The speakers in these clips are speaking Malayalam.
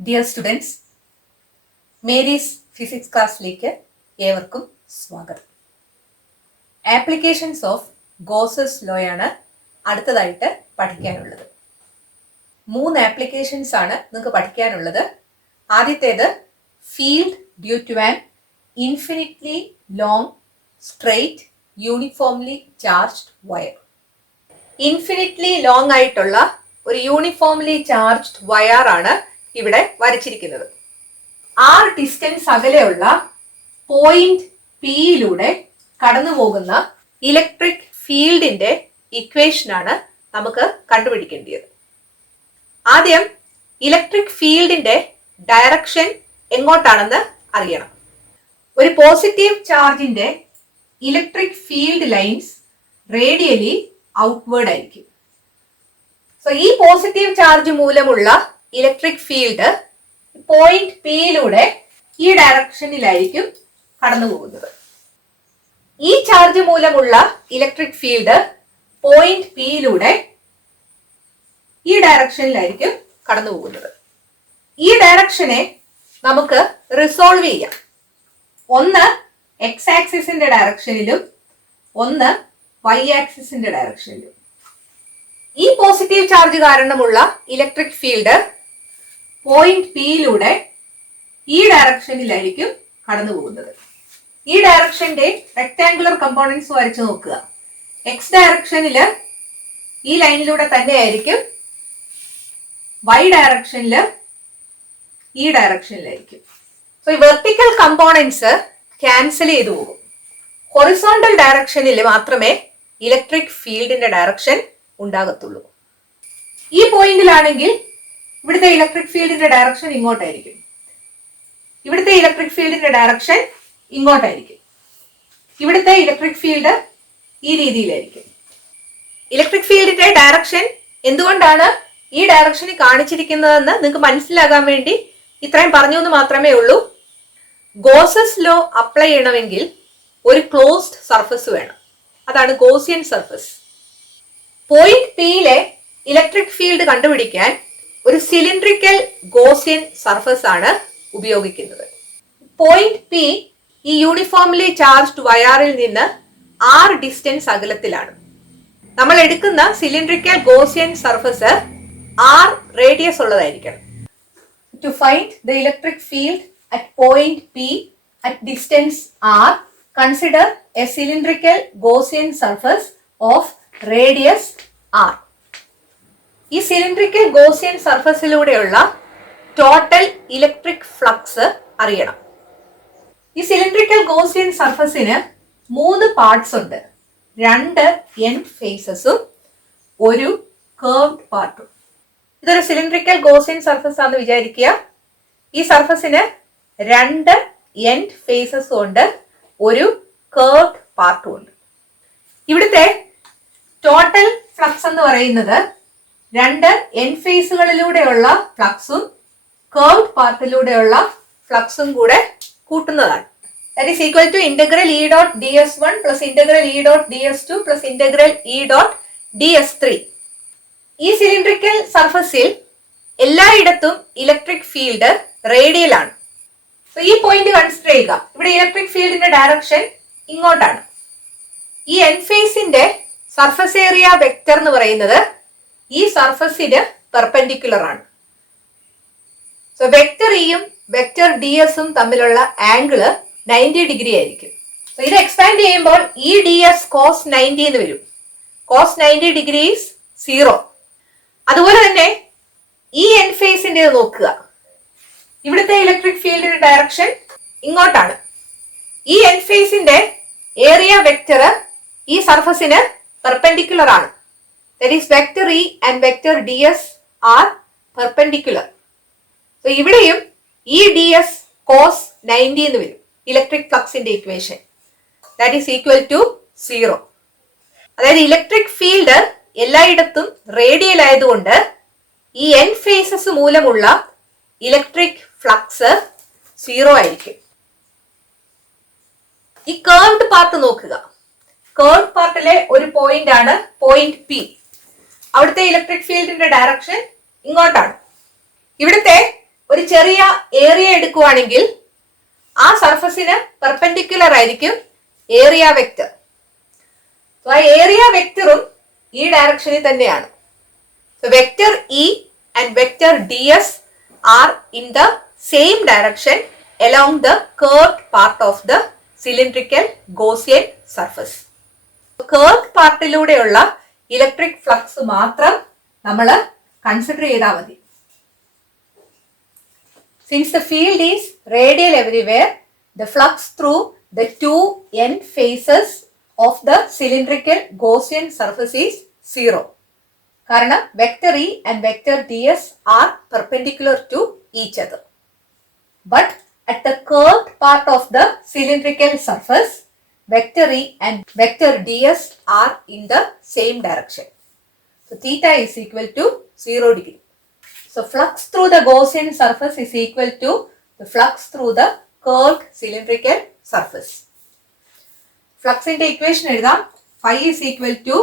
ഡിയർ സ്റ്റുഡൻസ്, മേരീസ് ഫിസിക്സ് ക്ലാസ്സിലേക്ക് ഏവർക്കും സ്വാഗതം. ആപ്ലിക്കേഷൻസ് ഓഫ് ഗോസസ് ലോയാണ് അടുത്തതായിട്ട് പഠിക്കാനുള്ളത്. 3 ആപ്ലിക്കേഷൻസ് ആണ് നിങ്ങൾക്ക് പഠിക്കാനുള്ളത്. ആദ്യത്തേത് field due to an infinitely long straight uniformly charged wire. Infinitely long ആയിട്ടുള്ള ഒരു യൂണിഫോംലി ചാർജ്ഡ് വയർ ആണ് ഇവിടെ വരച്ചിരിക്കുന്നത്. R ഡിസ്റ്റൻസ് അകലെയുള്ള പോയിന്റ് പിയിലൂടെ കടന്നു പോകുന്ന ഇലക്ട്രിക് ഫീൽഡിന്റെ ഇക്വേഷൻ ആണ് നമുക്ക് കണ്ടുപിടിക്കേണ്ടത്. ആദ്യം ഇലക്ട്രിക് ഫീൽഡിന്റെ ഡയറക്ഷൻ എങ്ങോട്ടാണെന്ന് അറിയണം. ഒരു പോസിറ്റീവ് ചാർജിന്റെ electric field lines radially outward ആയിരിക്കും. സോ ഈ പോസിറ്റീവ് ചാർജ് മൂലമുള്ള ഇലക്ട്രിക് ഫീൽഡ് പോയിന്റ് പിയിലൂടെ ഈ ഡയറക്ഷനിലായിരിക്കും കടന്നു പോകുന്നത്. ഈ ചാർജ് മൂലമുള്ള ഇലക്ട്രിക് ഫീൽഡ് പോയിന്റ് പിയിലൂടെ ഈ ഡയറക്ഷനിലായിരിക്കും കടന്നു പോകുന്നത്. ഈ ഡയറക്ഷനെ നമുക്ക് റിസോൾവ് ചെയ്യാം. ഒന്ന് എക്സ് ആക്സിസിന്റെ ഡയറക്ഷനിലും ഒന്ന് വൈ ആക്സിസിന്റെ ഡയറക്ഷനിലും. ഈ പോസിറ്റീവ് ചാർജ് കാരണമുള്ള ഇലക്ട്രിക് ഫീൽഡ് പോയിന്റ് പിയിലൂടെ ഈ ഡയറക്ഷനിലായിരിക്കും കടന്നു പോകുന്നത്. ഈ ഡയറക്ഷന്റെ റെക്ടാംഗുലർ കമ്പോണൻസ് വരച്ചു നോക്കുക. എക്സ് ഡയറക്ഷനില് ഈ ലൈനിലൂടെ തന്നെയായിരിക്കും, വൈ ഡയറക്ഷനില് ഈ ഡയറക്ഷനിലായിരിക്കും. സോ ഈ വെർട്ടിക്കൽ കമ്പോണൻസ് ക്യാൻസൽ ചെയ്തു പോകും. ഹൊറിസോണ്ടൽ ഡയറക്ഷനിൽ മാത്രമേ ഇലക്ട്രിക് ഫീൽഡിന്റെ ഡയറക്ഷൻ ഉണ്ടാകത്തുള്ളൂ. ഈ പോയിന്റിലാണെങ്കിൽ ഇവിടുത്തെ ഇലക്ട്രിക് ഫീൽഡിന്റെ ഡയറക്ഷൻ ഇങ്ങോട്ടായിരിക്കും, ഇവിടുത്തെ ഇലക്ട്രിക് ഫീൽഡിന്റെ ഡയറക്ഷൻ ഇങ്ങോട്ടായിരിക്കും, ഇവിടുത്തെ ഇലക്ട്രിക് ഫീൽഡ് ഈ രീതിയിലായിരിക്കും. ഇലക്ട്രിക് ഫീൽഡിന്റെ ഡയറക്ഷൻ എന്തുകൊണ്ടാണ് ഈ ഡയറക്ഷനിൽ കാണിച്ചിരിക്കുന്നതെന്ന് നിങ്ങൾക്ക് മനസ്സിലാകാൻ വേണ്ടി ഇത്രയും പറഞ്ഞു എന്ന് മാത്രമേ ഉള്ളൂ. ഗോസസ് ലോ അപ്ലൈ ചെയ്യണമെങ്കിൽ ഒരു ക്ലോസ്ഡ് സർഫസ് വേണം. അതാണ് ഗോസിയൻ സർഫസ്. പോയിന്റ് പിയിലെ ഇലക്ട്രിക് ഫീൽഡ് കണ്ടുപിടിക്കാൻ ഒരു സിലിണ്ട്രിക്കൽ ഗോസിയൻ സർഫസ് ആണ് ഉപയോഗിക്കുന്നത്. പോയിന്റ് പി ഈ യൂണിഫോംലി ചാർജ്ഡ് വയറിൽ നിന്ന് R ഡിസ്റ്റൻസ് അകലത്തിലാണ്. നമ്മൾ എടുക്കുന്ന cylindrical Gaussian surface R radius ഉള്ളതായിരിക്കണം. To find the electric field at point P at distance R, consider a cylindrical Gaussian surface of radius R. ഈ സിലിണ്ട്രിക്കൽ ഗോസിയൻ സർഫസിലൂടെയുള്ള ടോട്ടൽ ഇലക്ട്രിക് ഫ്ലക്സ് അറിയണം. ഈ സിലിണ്ട്രിക്കൽ ഗോസിയൻ സർഫസിന് 3 പാർട്സ് ഉണ്ട്. 2 എൻഡ് ഫേസസും ഒരു കർവ്ഡ് പാർട്ടും. ഇതൊരു സിലിണ്ട്രിക്കൽ ഗോസിയൻ സർഫസ് ആണെന്ന് വിചാരിക്കുക. ഈ സർഫസിന് 2 എൻഡ് ഫേസസും ഉണ്ട്, ഒരു കർവ്ഡ് പാർട്ടും ഉണ്ട്. ഇവിടുത്തെ ടോട്ടൽ ഫ്ലക്സ് എന്ന് പറയുന്നത് 2 എൻഡ് ഫേസുകളിലൂടെയുള്ള ഫ്ലക്സും കർവ്ഡ് പാർട്ടിലൂടെയുള്ള ഫ്ലക്സും കൂടെ കൂട്ടുന്നതാണ്. That is equal to integral E dot D S 1 plus integral E dot D S 2 plus integral E dot D S 3. ഈ സിലിണ്ട്രിക്കൽ സർഫസിൽ എല്ലായിടത്തും ഇലക്ട്രിക് ഫീൽഡ് റേഡിയൽ ആണ്. ഈ പോയിന്റ് കൺസിഡർ ചെയ്യുക. ഇവിടെ ഇലക്ട്രിക് ഫീൽഡിന്റെ ഡയറക്ഷൻ ഇങ്ങോട്ടാണ്. ഈ എൻഡ് ഫേസിന്റെ സർഫസ് ഏരിയ വെക്റ്റർ എന്ന് പറയുന്നത് ഈ സർഫസിന് പെർപെൻഡിക്കുലർ ആണ്. സോ വെക്റ്റർ ഇയും വെക്റ്റർ ഡി എസും തമ്മിലുള്ള ആംഗിള് 90 ഡിഗ്രി ആയിരിക്കും. ഇത് എക്സ്പാൻഡ് ചെയ്യുമ്പോൾ ഈ ഡി എസ് കോസ് 90 എന്ന് വരും. Cos 90 degree is 0. അതുപോലെ തന്നെ ഈ എൻഡ് ഫേസിന്റെ നോക്കുക. ഇവിടുത്തെ ഇലക്ട്രിക് ഫീൽഡിന്റെ ഡയറക്ഷൻ ഇങ്ങോട്ടാണ്. ഈ എൻഡ് ഫേസിന്റെ ഏരിയ വെക്റ്റർ ഈ സർഫസിന് പെർപെൻഡിക്കുലർ ആണ്. That is vector E and vector D S are perpendicular. So ഇവിടെയും ഈ ഡി എസ് കോസ് 90 എന്ന് വരും. ഇലക്ട്രിക് ഫ്ലക്സിന്റെ equation that is equal to 0. അതായത് ഇലക്ട്രിക് ഫീൽഡ് എല്ലായിടത്തും റേഡിയൽ ആയതുകൊണ്ട് ഈ എൻഡ് ഫേസസ് മൂലമുള്ള ഇലക്ട്രിക് ഫ്ലക്സ് 0 ആയിരിക്കും. ഈ കർവ്ഡ് പാർട്ട് നോക്കുക. കർവ്ഡ് പാർട്ടിലെ ഒരു പോയിന്റ് ആണ് പോയിന്റ് പി. അവിടുത്തെ ഇലക്ട്രിക് ഫീൽഡിന്റെ ഡയറക്ഷൻ ഇങ്ങോട്ടാണ്. ഇവിടുത്തെ ഒരു ചെറിയ ഏരിയ എടുക്കുവാണെങ്കിൽ ആ സർഫസിന് പെർപെൻഡിക്കുലർ ആയിരിക്കും ഏരിയ വെക്റ്റർ. ആ ഏരിയ വെക്റ്ററും ഈ ഡയറക്ഷനിൽ തന്നെയാണ്. Vector E and vector D S are in the same direction along the curved part of the cylindrical Gaussian surface. curved പാർട്ടിലൂടെയുള്ള ഇലക്ട്രിക് ഫ്ലക്സ് മാത്രം നമ്മൾ കൺസിഡർ ചെയ്താൽ മതി. Since the field is radial everywhere, the flux through the two end faces of the cylindrical Gaussian surface is 0. കാരണം vector E and vector ds are perpendicular to each other. But at the curved part of the cylindrical surface, vector E and vector ds are in the same direction. So theta is equal to 0 degree. So flux through the Gaussian surface is equal to the flux through the curved cylindrical surface. Flux in the equation എഴുതാം. phi is equal to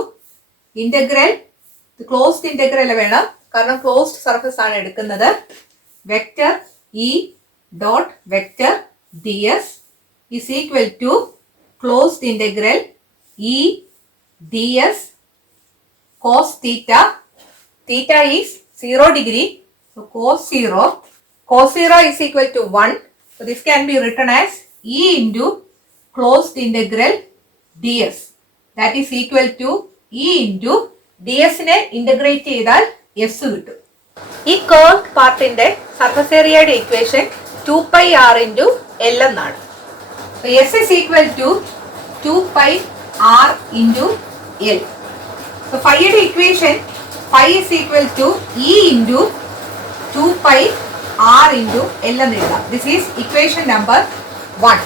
integral, the closed integral വേണം, കാരണം closed surface ആണ് എടുക്കുന്നത്. vector E dot vector ds is equal to closed integral E ds cos theta. Theta is 0 degree. So cos 0. Cos 0 is equal to 1. So this can be written as E into closed integral ds. That is equal to E into ds നെ integrate ചെയ്താൽ s കിട്ടും. ഈ curved പാർട്ടിന്റെ സർഫസ് ഏരിയയുടെ equation 2 pi r into L എന്നാണ്. So s is equal to 2 pi r into L. So phi യുടെ equation phi is equal to E into 2 pi r into L എന്ന് എഴുതാം. This is equation number 1.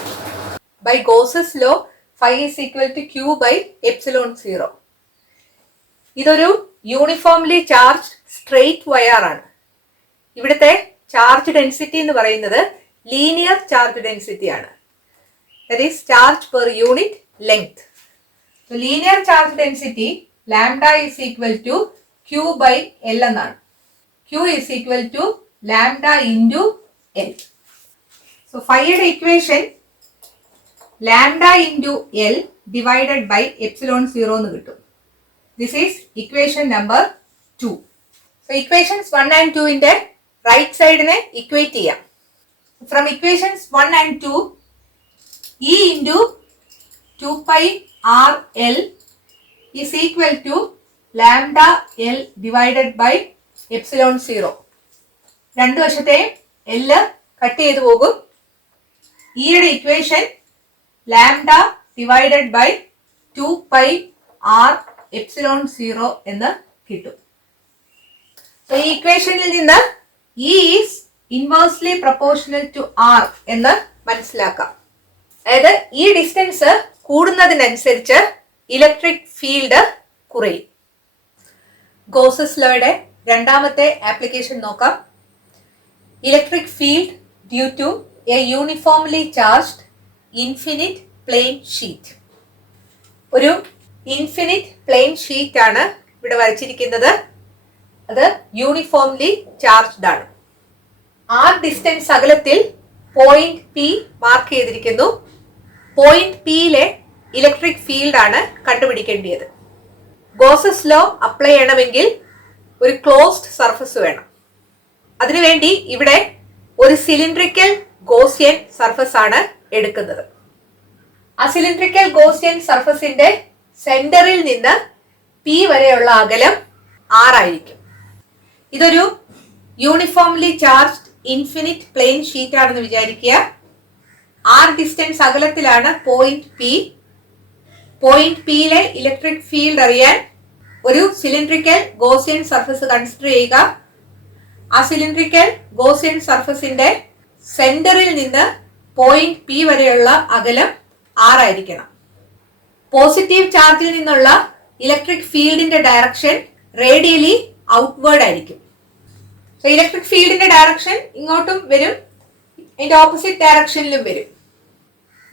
By Gauss's law, phi is equal to Q by epsilon 0. ഇതൊരു യൂണിഫോംലി ചാർജ് സ്ട്രെയിറ്റ് വയർ ആണ്. ഇവിടുത്തെ ചാർജ് ഡെൻസിറ്റി എന്ന് പറയുന്നത് ലീനിയർ ചാർജ് ഡെൻസിറ്റി ആണ്. That is charge per unit length. So linear charge density lambda is equal to Q by L എന്നാണ്. Q is equal to lambda into L. So phi യുടെ equation lambda into L divided by epsilon 0 എന്ന് കിട്ടും. This is equation number 2. So equations 1 and 2 ന്റെ right side നെ equate ചെയ്യാം. From equations 1 and 2, E into 2 pi r L is equal to lambda L divided by epsilon 0. രണ്ടു വശത്തെയും L കട്ട് ചെയ്തു പോകും. ഈയുടെ equation lambda divided by 2 pi r epsilon 0 എന്ന് കിട്ടും. So ഈ ഇക്വേഷനിൽ നിന്ന് E is inversely proportional to R എന്ന് മനസ്സിലാക്കാം. അതായത് ഈ ഡിസ്റ്റൻസ് കൂടുന്നതിനനുസരിച്ച് ഇലക്ട്രിക് ഫീൽഡ് കുറയും. ഗോസസ് ലോയുടെ രണ്ടാമത്തെ ആപ്ലിക്കേഷൻ നോക്കാം. Electric field due to a uniformly charged infinite plane sheet. ഒരു ഇൻഫിനിറ്റ് പ്ലെയിൻ ഷീറ്റ് ആണ് ഇവിടെ വരച്ചിരിക്കുന്നത്. അത് യൂണിഫോംലി ചാർജ്ഡ് ആണ്. ആർ ഡിസ്റ്റൻസ് അകലത്തിൽ പോയിന്റ് പി മാർക്ക് ചെയ്തിരിക്കുന്നു. പോയിന്റ് പിയിലെ ഇലക്ട്രിക് ഫീൽഡ് ആണ് കണ്ടുപിടിക്കേണ്ടത്. ഗോസസ് ലോ അപ്ലൈ ചെയ്യണമെങ്കിൽ ഒരു ക്ലോസ്ഡ് സർഫസ് വേണം. അതിനുവേണ്ടി ഇവിടെ ഒരു സിലിണ്ട്രിക്കൽ ഗോസിയൻ സർഫസ് ആണ് എടുക്കുന്നത്. ആ സിലിണ്ട്രിക്കൽ ഗോസിയൻ സർഫസിന്റെ സെന്ററിൽ നിന്ന് പി വരെയുള്ള അകലം r ആയിരിക്കും. ഇതൊരു uniformly charged infinite plane sheet ആണെന്ന് വിചാരിക്കുക. ആർ ഡിസ്റ്റൻസ് അകലത്തിലാണ് പോയിന്റ് പി. പോയിന്റ് പിയിലെ ഇലക്ട്രിക് ഫീൽഡ് അറിയാൻ ഒരു സിലിണ്ട്രിക്കൽ ഗോസിയൻ സർഫസ് കൺസിഡർ ചെയ്യുക. ആ സിലിണ്ട്രിക്കൽ ഗോസിയൻ സർഫസിന്റെ സെന്ററിൽ നിന്ന് പോയിന്റ് പി വരെയുള്ള അകലം r ആയിരിക്കണം. പോസിറ്റീവ് ചാർജിൽ നിന്നുള്ള ഇലക്ട്രിക് ഫീൽഡിന്റെ ഡയറക്ഷൻ റേഡിയലി ഔട്ട്വേർഡ് ആയിരിക്കും. സോ ഇലക്ട്രിക് ഫീൽഡിന്റെ ഡയറക്ഷൻ ഇങ്ങോട്ടും വരും, അതിന്റെ ഓപ്പോസിറ്റ് ഡയറക്ഷനിലും വരും.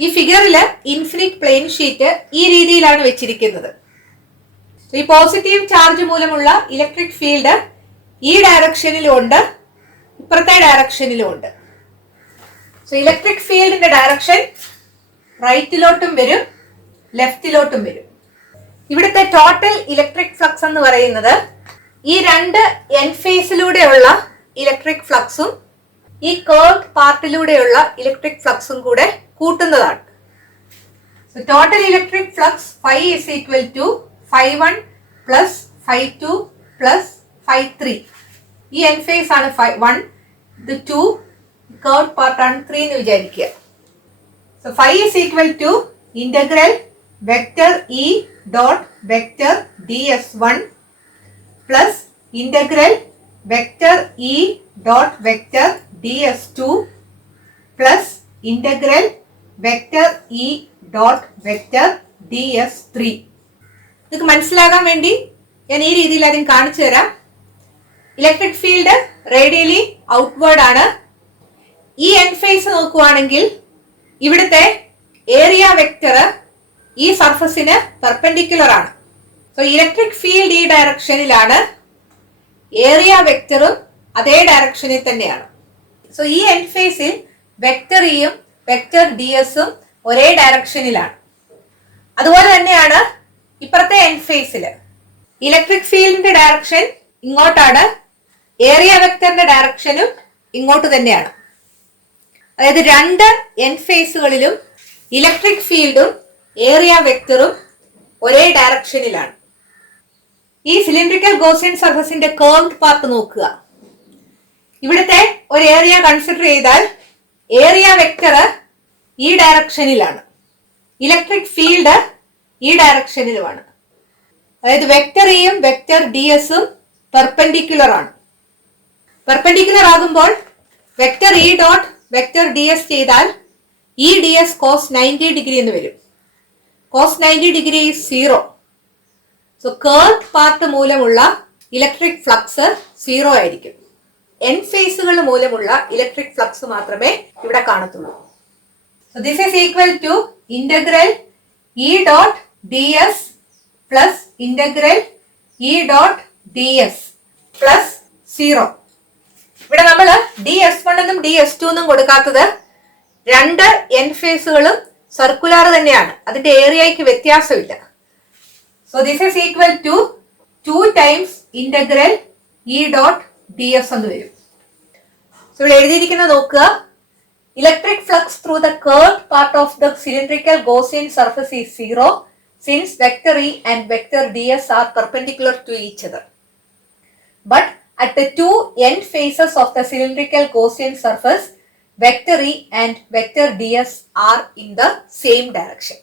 ഈ ഫിഗറിൽ ഇൻഫിനിറ്റ് പ്ലെയിൻ ഷീറ്റ് ഈ രീതിയിലാണ് വെച്ചിരിക്കുന്നത്. ഈ പോസിറ്റീവ് ചാർജ് മൂലമുള്ള ഇലക്ട്രിക് ഫീൽഡ് ഈ ഡയറക്ഷനിലും ഉണ്ട്, ഇപ്പുറത്തെ ഡയറക്ഷനിലും ഉണ്ട്. സോ ഇലക്ട്രിക് ഫീൽഡിന്റെ ഡയറക്ഷൻ റൈറ്റിലോട്ടും വരും ലെഫ്റ്റിലോട്ടും വരും. ഇവിടുത്തെ ടോട്ടൽ ഇലക്ട്രിക് ഫ്ലക്സ് എന്ന് പറയുന്നത് ഈ രണ്ട് എൻ ഫേസിലൂടെയുള്ള ഇലക്ട്രിക് ഫ്ലക്സും ഈ കർവ്ഡ് പാർട്ടിലൂടെയുള്ള ഇലക്ട്രിക് ഫ്ലക്സും കൂടെ കൂട്ടുന്നതാണ്. So total electric flux phi is equal to φ1 plus φ2 plus φ3. ഈ എൻ ഫേസ് ആണ് φ1, ഇത് 2, കർവ്ഡ് പാർട്ടാണ് 3 എന്ന് വിചാരിക്കുക. So phi is equal to integral vector E dot vector ds1 plus integral vector E dot vector ds2 plus integral vector E dot vector ds3. നിങ്ങൾക്ക് മനസ്സിലാകാൻ വേണ്ടി ഞാൻ ഈ രീതിയിൽ ആദ്യം കാണിച്ചു തരാം. ഇലക്ട്രിക് ഫീൽഡ് റേഡിയലി ഔട്ട്വേർഡ് ആണ്. ഈ എൻ ഫേസ് നോക്കുവാണെങ്കിൽ ഇവിടുത്തെ ഏരിയ വെക്ടർ ഈ സർഫസിന് പെർപെൻഡിക്കുലർ ആണ്. സോ ഇലക്ട്രിക് ഫീൽഡ് ഈ ഡയറക്ഷനിലാണ്, ഏരിയ വെക്ടറും അതേ ഡയറക്ഷനിൽ തന്നെയാണ്. സോ ഈ എൻ ഫേസിൽ വെക്ടർ ഇയും വെക്ടർ ഡിഎസും ഒരേ ഡയറക്ഷനിലാണ്. അതുപോലെ തന്നെയാണ് ഇപ്പുറത്തെ എൻ ഫേസിൽ ഇലക്ട്രിക് ഫീൽഡിന്റെ ഡയറക്ഷൻ ഇങ്ങോട്ടാണ്, ഏരിയ വെക്ടറിന്റെ ഡയറക്ഷനും ഇങ്ങോട്ട് തന്നെയാണ്. അതായത് രണ്ട് എൻ ഫേസുകളിലും ഇലക്ട്രിക് ഫീൽഡും ഏരിയ വെക്ടറും ഒരേ ഡയറക്ഷനിലാണ്. ഈ സിലിണ്ടറിക്കൽ ഗോസിയൻ സർഫസിന്റെ കർവ്ഡ് പാർട്ട് നോക്കുക. ഇവിടുത്തെ ഒരു ഏരിയ കൺസിഡർ ചെയ്താൽ ഏരിയ വെക്ടർ ഈ ഡയറക്ഷനിലാണ്, ഇലക്ട്രിക് ഫീൽഡ് ഈ ഡയറക്ഷനിലുമാണ്. അതായത് വെക്ടർ ഇയും വെക്ടർ ഡിഎസും പെർപെൻഡിക്കുലർ ആണ്. പെർപെൻഡിക്കുലർ ആകുമ്പോൾ vector E dot vector DS ചെയ്താൽ ഇ ഡിഎസ് കോസ് 90 ഡിഗ്രി എന്ന് വരും. Cos 90 degree is 0. So curved part മൂലമുള്ള ഇലക്ട്രിക് ഫ്ലക്സ് 0 ആയിരിക്കും. എൻ ഫേസുകൾ മൂലമുള്ള ഇലക്ട്രിക് ഫ്ലക്സ് മാത്രമേ ഇവിടെ കാണത്തുള്ളൂ. So this is equal to integral E dot DS plus integral E dot DS plus 0. ഇവിടെ നമ്മൾ ds1 എന്നും ds2 എന്നും കൊടുക്കാത്തത് രണ്ട് എൻ ഫേസുകളും സർക്കുലർ തന്നെയാണ്, അതിന്റെ ഏരിയയ്ക്ക് വ്യത്യാസമില്ല. So this is equal to 2 times integral E dot DS എന്ന് വരും. സോ ഇവിടെ എഴുതിയിരിക്കുന്നത് നോക്കുക. Electric flux through the curved part of the cylindrical Gaussian surface is 0 since vector E and vector DS are perpendicular to each other. But at the two end faces of the cylindrical Gaussian surface, vector E and vector ds are in the same direction.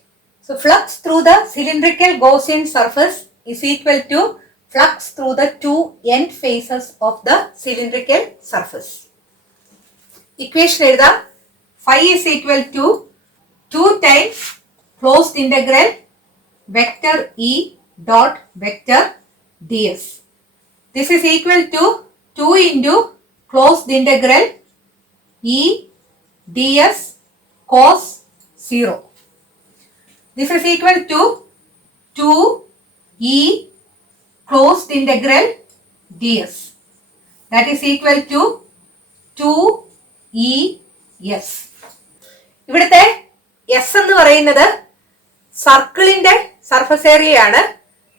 So flux through the cylindrical Gaussian surface is equal to flux through the two end faces of the cylindrical surface. Equation എഴുതാം. Phi is equal to 2 times closed integral vector E dot vector ds. This is equal to 2 into closed integral E ds cos 0. This is equal to 2 E closed integral ds. That is equal to 2 E s. ഇവിടുത്തെ എസ് എന്ന് പറയുന്നത് സർക്കിളിന്റെ സർഫസ് ഏരിയയാണ്.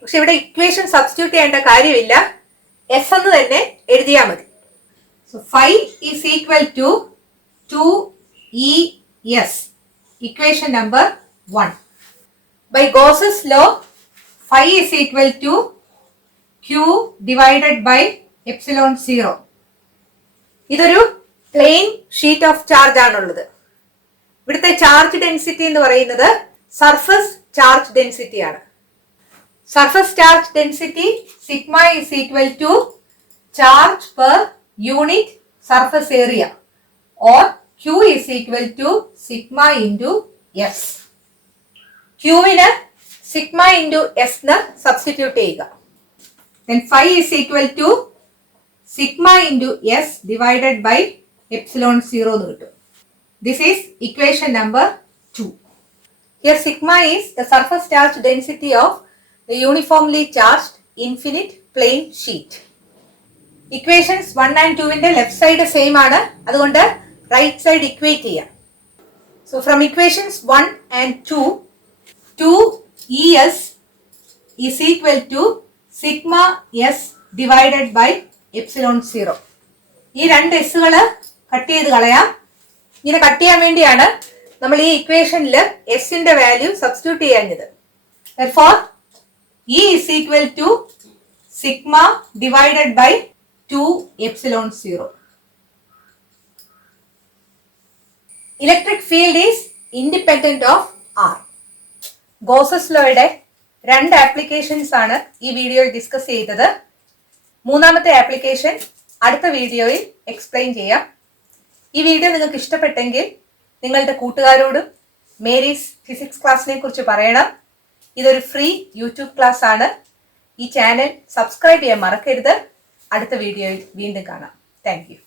പക്ഷെ ഇവിടെ ഇക്വേഷൻ സബ്സ്റ്റിറ്റ്യൂട്ട് ചെയ്യേണ്ട കാര്യമില്ല, എസ് എന്ന് തന്നെ എഴുതിയാൽ മതി. So phi is equal to 2es, equation number 1. By Gauss's law phi is equal to q divided by epsilon 0. ഇതൊരു പ്ലെയിൻ ഷീറ്റ് ഓഫ് ചാർജ് ആണുള്ളത്. ഇവിടുത്തെ ചാർജ് ഡെൻസിറ്റി എന്ന് പറയുന്നത് സർഫസ് ചാർജ് ഡെൻസിറ്റി ആണ്. Surface charge density sigma is equal to charge per unit surface area, or Q is equal to sigma into S. Q ന് sigma into S ന് substitute ചെയ്യുക. Then phi is equal to sigma into S divided by epsilon 0 എന്ന് കിട്ടും. This is equation number 2. Here sigma is the surface charge density of the uniformly charged infinite plane sheet. Equations 1 and 2 left side same ആണ്, അതുകൊണ്ട് റൈറ്റ് സൈഡ് ഇക്വേറ്റ് ചെയ്യാം. So from equations 1 and 2, 2ES is equal to sigma S divided by epsilon 0. ഈ രണ്ട് എസ്സുകള് കട്ട് ചെയ്ത് കളയാം. ഇങ്ങനെ കട്ട് ചെയ്യാൻ വേണ്ടിയാണ് നമ്മൾ ഈ ഇക്വേഷനിൽ എസിന്റെ വാല്യൂ സബ്സ്റ്റിറ്റ്യൂട്ട് ചെയ്യാഞ്ഞത്. Therefore, E is equal to sigma divided by 2 epsilon 0. Electric field is independent of R. Gauss's ലോയുടെ രണ്ട് ആപ്ലിക്കേഷൻസ് ആണ് ഈ വീഡിയോയിൽ ഡിസ്കസ് ചെയ്തത്. മൂന്നാമത്തെ ആപ്ലിക്കേഷൻ അടുത്ത വീഡിയോയിൽ എക്സ്പ്ലെയിൻ ചെയ്യാം. ഈ വീഡിയോ നിങ്ങൾക്ക് ഇഷ്ടപ്പെട്ടെങ്കിൽ നിങ്ങളുടെ കൂട്ടുകാരോടും മേരീസ് ഫിസിക്സ് ക്ലാസ്സിനെ കുറിച്ച് പറയണം. ഇതൊരു ഫ്രീ യൂട്യൂബ് ക്ലാസ് ആണ്. ഈ ചാനൽ സബ്സ്ക്രൈബ് ചെയ്യാൻ മറക്കരുത്. അടുത്ത വീഡിയോയിൽ വീണ്ടും കാണാം. Thank you.